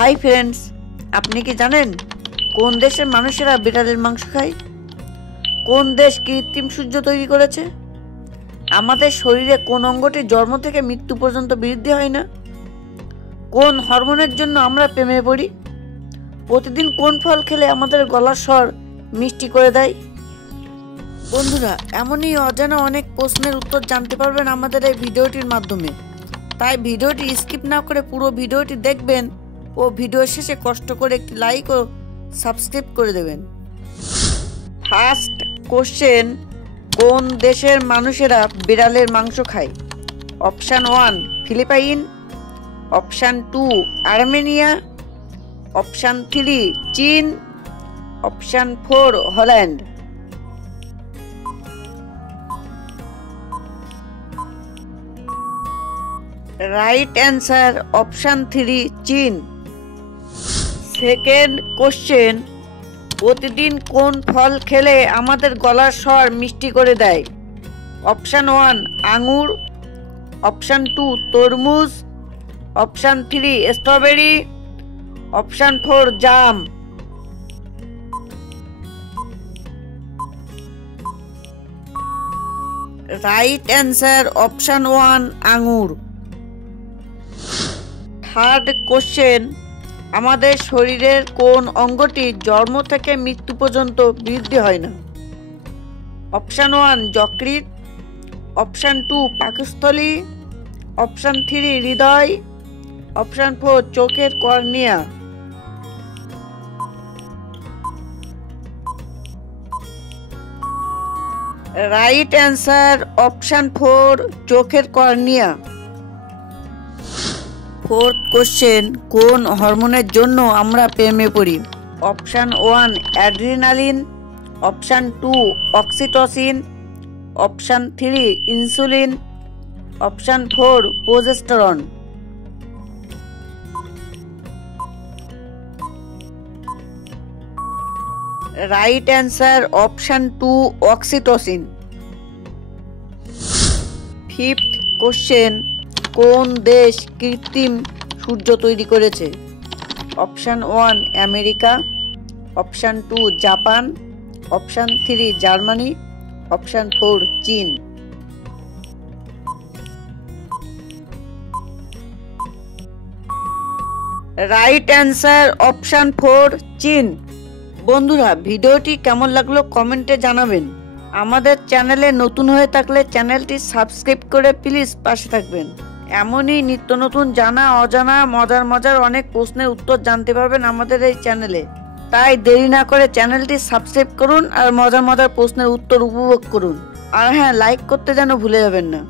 Hi friends, আপনি কি জানেন কোন দেশের মানুষেরা বিড়ালের মাংস খায়? কোন দেশ কৃত্রিম সূর্য তৈরি করেছে? আমাদের শরীরে কোন অঙ্গটি জন্ম থেকে মৃত্যু পর্যন্ত বৃদ্ধি হয় না? কোন হরমোনের জন্য আমরা প্রেমে পড়ি? প্রতিদিন কোন ফল খেলে আমাদের গলার স্বর মিষ্টি করে দেয়? বন্ধুরা, এমনই অজানা অনেক প্রশ্নের উত্তর জানতে পারবেন আমাদের এই ভিডিওটির মাধ্যমে। তাই ভিডিওটি স্কিপ না করে পুরো ভিডিওটি দেখবেন ও ভিডিও শেষে কষ্ট করে একটি লাইক ও সাবস্ক্রাইব করে দেবেন। ফার্স্ট কোশ্চেন, কোন দেশের মানুষেরা বিড়ালের মাংস খায়? Option 1 Philippines, option 2 Armenia, option 3 চীন, option 4 Holland. Right answer option 3 চীন। সেকেন্ড কোশ্চেন, প্রতিদিন কোন ফল খেলে আমাদের গলার স্বর মিষ্টি করে দেয়? অপশান 1 আঙুর, অপশান 2 তরমুজ, অপশান 3 স্ট্রবেরি, অপশান 4 জাম। রাইট অ্যান্সার অপশান 1 আঙুর। থার্ড কোশ্চেন, আমাদের শরীরের কোন অঙ্গটি জন্ম থেকে মৃত্যু পর্যন্ত বৃদ্ধি হয় না? অপশান 1 যকৃৎ, অপশান 2 পাকস্থলী, অপশান 3 হৃদয়, অপশান 4 চোখের কর্নিয়া। রাইট অ্যান্সার অপশান 4 চোখের কর্নিয়া। ফোর্থ কোশ্চেন, কোন হরমোনের জন্য আমরা প্রেমে পড়ি? Option 1 adrenaline, option 2 oxytocin, option 3 insulin, option 4 progesterone. Right answer option 2 oxytocin. Fifth question, কোন দেশ কৃত্রিম সূর্য তৈরি করেছে? Option 1 America, option 2 Japan, option 3 Germany, option 4 চীন। রাইট অ্যান্সার অপশান 4 চীন। বন্ধুরা, ভিডিওটি কেমন লাগলো কমেন্টে জানাবেন। আমাদের চ্যানেলে নতুন হয়ে থাকলে চ্যানেলটি সাবস্ক্রাইব করে প্লিজ পাশে থাকবেন। এমনই নিত্য নতুন জানা অজানা মজার অনেক প্রশ্নের উত্তর জানতে পারবেন আমাদের এই চ্যানেলে। তাই দেরি না করে চ্যানেলটি সাবস্ক্রাইব করুন আর মজার প্রশ্নের উত্তর উপভোগ করুন। আর হ্যাঁ, লাইক করতে যেন ভুলে যাবেন না।